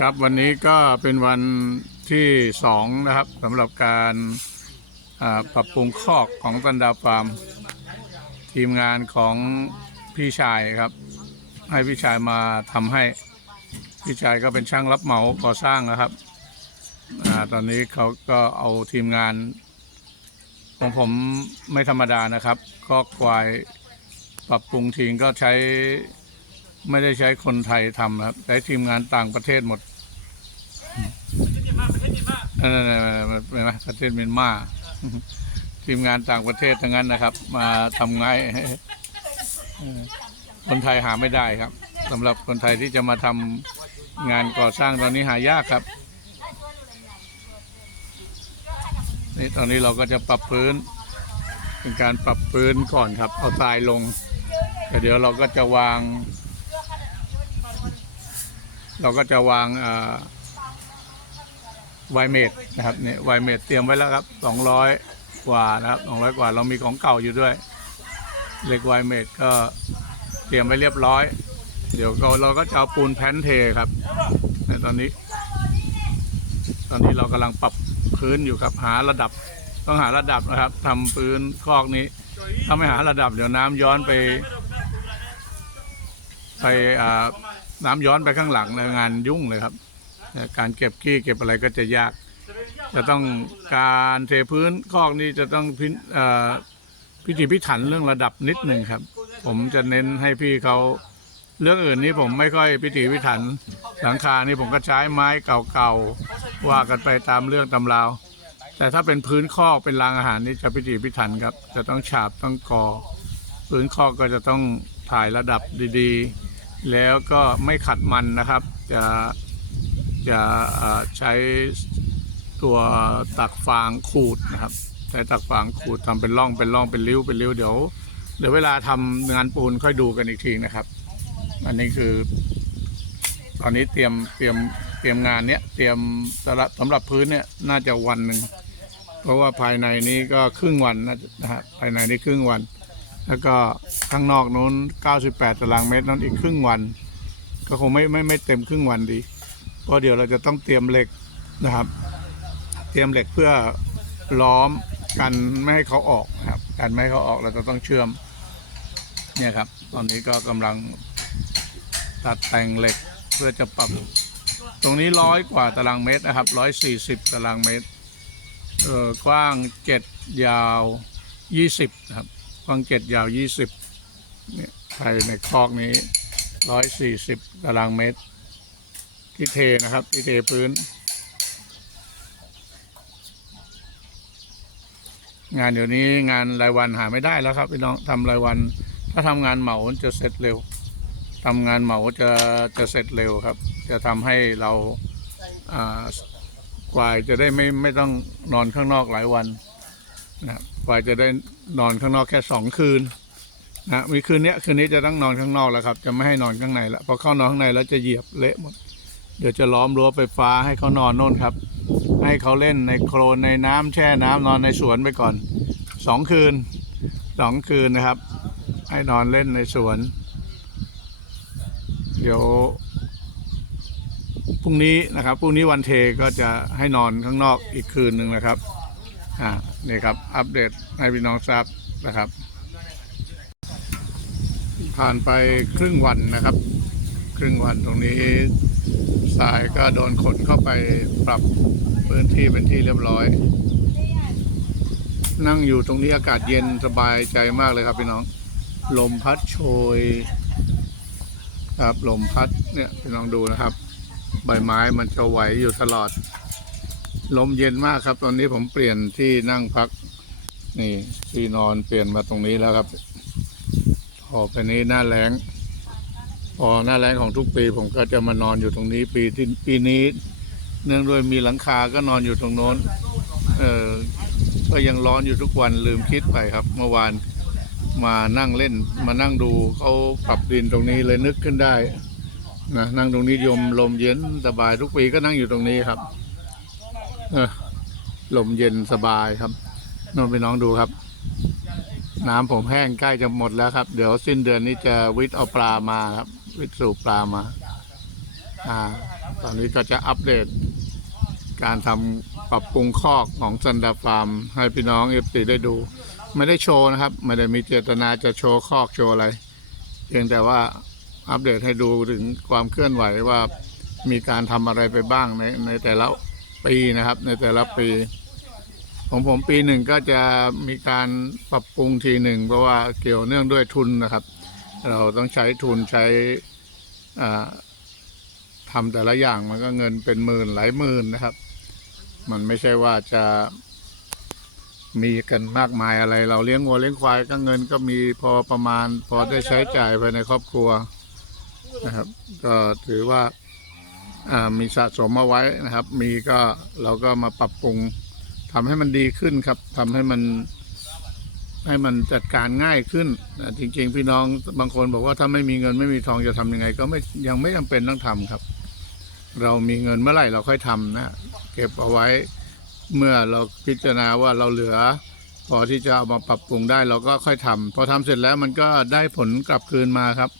ครับวันนี้ก็เป็นวันที่สองนะครับสำหรับการปรับปรุงคอกของตันดาฟาร์ม ทีมงานของพี่ชายครับ ให้พี่ชายมาทำให้ พี่ชายก็เป็นช่างรับเหมาก่อสร้างนะครับอตอนนี้เขาก็เอาทีมงาน ของผมไม่ธรรมดานะครับก็ควายปรับปรุงทีงก็ใช้ ไม่ได้ใช้คนไทยทำนะครับ ใช้ทีมงานต่างประเทศหมดนั่นๆๆเป็นไหมประเทศเมียนมาทีมงานต่างประเทศทั้งนั้นนะครับ มาทำไงเออคนไทยหาไม่ได้ครับสำหรับคนไทยที่จะมาทำงานก่อสร้างตอนนี้หายากครับนี่ตอนนี้เราก็จะปรับพื้น เป็นการปรับพื้นก่อนครับ เอาทรายลงแต่เดี๋ยวเราก็จะวาง เราก็จะวางไวเมดนะครับเนี่ยไวเมดเตรียมไว้แล้วครับสองร้อยกว่านะครับสองร้อยกว่าเรามีของเก่าอยู่ด้วยเหล็กไวเมดก็เตรียมไว้เรียบร้อย เดี๋ยวก็เราก็จะเอาปูนแผ่นเทครับในตอนนี้ ตอนนี้เรากำลังปรับพื้นอยู่ครับหาระดับต้องหาระดับนะครับทำพื้นคอกนี้ ถ้าไม่หาระดับเดี๋ยวน้ำย้อนไป ไป น้ำย้อนไปข้างหลังนะงานยุ่งเลยครับ การเก็บขี้เก็บอะไรก็จะยาก จะต้องการเทพื้นคอกนี้จะต้องพิพิถีพิถันเรื่องระดับนิดหนึ่งครับ ผมจะเน้นให้พี่เขาเรื่องอื่นนี้ผมไม่ค่อยพิถีพิถันหลังคานี่ผมก็ใช้ไม้เก่าๆว่ากันไปตามเรื่องตำราว แต่ถ้าเป็นพื้นคอกเป็นรางอาหารนี่จะพิถีพิถันครับ จะต้องฉาบต้องกอ พื้นคอกก็จะต้องถ่ายระดับดีๆ แล้วก็ไม่ขัดมันนะครับ จะจะใช้ตัวตักฟางขูดนะครับ ใช้ตักฟางขูดทำเป็นร่องเป็นร่องเป็นริ้วเป็นริ้วเดี๋ยวเดี๋ยวเวลาทำงานปูนค่อยดูกันอีกทีนะครับ อันนี้คือ ตอนนี้เตรียมเตรียมเตรียมงานเนี้ยเตรียมสำหรับสำหรับพื้นเนี่ยน่าจะวันหนึ่งเพราะว่าภายในนี้ก็ครึ่งวันนะฮะภายในนี้ครึ่งวัน แล้วก็ข้างนอกนู้น 98 ตารางเมตรนั้นอีกครึ่งวัน ก็คงไม่ไม่ไม่เต็มครึ่งวันดี เพราะเดี๋ยวเราจะต้องเตรียมเหล็กนะครับ เตรียมเหล็กเพื่อล้อมกันไม่ให้เขาออกนะครับกันไม่ให้เขาออกเราจะต้องเชื่อมเนี่ยครับ ตอนนี้ก็กำลังตัดแต่งเหล็กเพื่อจะปรับ ตรงนี้ร้อยกว่าตารางเมตรนะครับร้อยสี่สิบตารางเมตรเออกว้างเจ็ดยาวยี่สิบนะครับ กว้างเจ็ดยาวยี่สิบเนี่ยภายในคลอกนี้ร้อยสี่สิบตารางเมตร ที่เทนะครับ ที่เทพื้น งานเดี๋ยวนี้งานรายวันหาไม่ได้แล้วครับพี่น้องทำรายวัน ถ้าทำงานเหมาจะเสร็จเร็วทำงานเหมาจะจะเสร็จเร็วครับ จะทำให้เราอ่ากวายจะได้ไม่ไม่ต้องนอนข้างนอกหลายวัน นะครับกวายจะได้นอนข้างนอกแค่สองคืนนะมีคืนนี้คืนนี้จะต้องนอนข้างนอกแล้วครับ จะไม่ให้นอนข้างในแล้วพอเข้านอนข้างในแล้วจะเหยียบเละหมด เดี๋ยวจะล้อมรั้วไฟฟ้าให้เขานอนโน่นครับ ให้เขาเล่นในโคลนในน้ำแช่น้ำนอนในสวนไปก่อนสองคืนสองคืนนะครับ ให้นอนเล่นในสวน เดี๋ยวพรุ่งนี้นะครับพรุ่งนี้วันเทก็จะให้นอนข้างนอกอีกคืนหนึ่งนะครับ อ่านี่ครับ อัปเดตให้พี่น้องทราบนะครับ ผ่านไปครึ่งวันนะครับ ครึ่งวันตรงนี้สายก็โดนขนเข้าไปปรับพื้นที่เป็นที่เรียบร้อย นั่งอยู่ตรงนี้อากาศเย็นสบายใจมากเลยครับพี่น้อง ลมพัดโชย ครับลมพัดเนี่ยพี่น้องดูนะครับ ใบไม้มันจะไหวอยู่ตลอด ลมเย็นมากครับ ตอนนี้ผมเปลี่ยนที่นั่งพัก นี่ที่นอนเปลี่ยนมาตรงนี้แล้วครับพอไปนี้หน้าแรงพอหน้าแรงของทุกปีผมก็จะมานอนอยู่ตรงนี้ ปีที่ปีนี้ เนื่องด้วยมีหลังคาก็นอนอยู่ตรงโน้น เออก็ยังร้อนอยู่ทุกวันลืมคิดไปครับ เมื่อวานมานั่งเล่นมานั่งดูเขาปรับดินตรงนี้เลยนึกขึ้นได้นะนั่งตรงนี้ยมลมเย็นสบายทุกปีก็นั่งอยู่ตรงนี้ครับ เออลมเย็นสบายครับนนไปน้องดูครับ น้ำผมแห้งใกล้จะหมดแล้วครับ เดี๋ยวสิ้นเดือนนี้จะวิทย์เอาปลามาครับ วิทย์สูบปลามา อ่า ตอนนี้ก็จะอัปเดต การทำปรับปรุงคอกของซันดาฟาร์ม ให้พี่น้องเอฟซีได้ดู ไม่ได้โชว์นะครับ ไม่ได้มีเจตนาจะโชว์คอกโชว์อะไร เพียงแต่ว่าอัปเดตให้ดูถึงความเคลื่อนไหวว่ามีการทำอะไรไปบ้างในในแต่ละ ปีนะครับ ในแต่ละปีของผมปีหนึ่งก็จะมีการปรับปรุงทีหนึ่งเพราะว่าเกี่ยวเนื่องด้วยทุนนะครับ เราต้องใช้ทุนใช้ทำแต่ละอย่างมันก็เงินเป็นหมื่นหลายหมื่นนะครับ มันไม่ใช่ว่าจะมีกันมากมายอะไร เราเลี้ยงวัวเลี้ยงควายก็เงินก็มีพอประมาณ พอได้ใช้จ่ายภายในครอบครัวนะครับ ก็ถือว่า มีสะสมมาไว้นะครับ มีก็เราก็มาปรับปรุงทำให้มันดีขึ้นครับทำให้มันให้มันจัดการง่ายขึ้นนะจริง ๆ พี่น้องบางคนบอกว่าถ้าไม่มีเงินไม่มีทองจะทำยังไง ก็ไม่ยังไม่จำเป็นต้องทำครับ เรามีเงินเมื่อไหร่เราค่อยทำนะเก็บเอาไว้เมื่อเราพิจารณาว่าเราเหลือ พอที่จะเอามาปรับปรุงได้เราก็ค่อยทำพอทำเสร็จแล้วมันก็ได้ผลกลับคืนมาครับ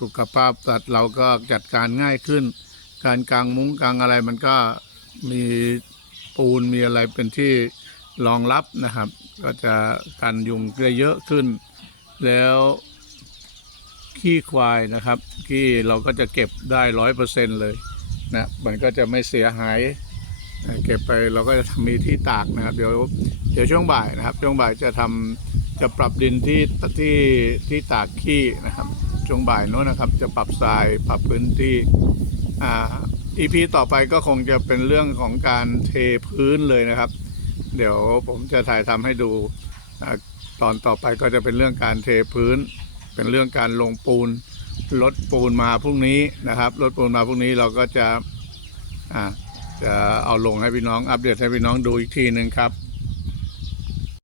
สุขภาพสัตว์เราก็จัดการง่ายขึ้น การกางมุ้งกางอะไรมันก็มีปูนมีอะไรเป็นที่รองรับนะครับ ก็จะกันยุงได้เยอะขึ้น แล้วขี้ควายนะครับขี้เราก็จะเก็บได้ร้อยเปอร์เซ็นเลยนะมันก็จะไม่เสียหายเก็บไปเราก็จะมีที่ตากนะครับ เดี๋ยวเดี๋ยวช่วงบ่ายนะครับ ช่วงบ่ายจะทำ จะปรับดินที่ที่ที่ตากขี้นะครับช่วงบ่ายโน้นนะครับ จะปรับทรายปรับพื้นที่อ่า EP ต่อไปก็คงจะเป็นเรื่องของการเทพื้นเลยนะครับ เดี๋ยวผมจะถ่ายทำให้ดูตอนต่อไปก็จะเป็นเรื่องการเทพื้น เป็นเรื่องการลงปูนรถปูนมาพรุ่งนี้นะครับรถปูนมาพรุ่งนี้เราก็จะจะเอาลงให้พี่น้องอัปเดตให้พี่น้องดูอีกทีหนึ่งครับ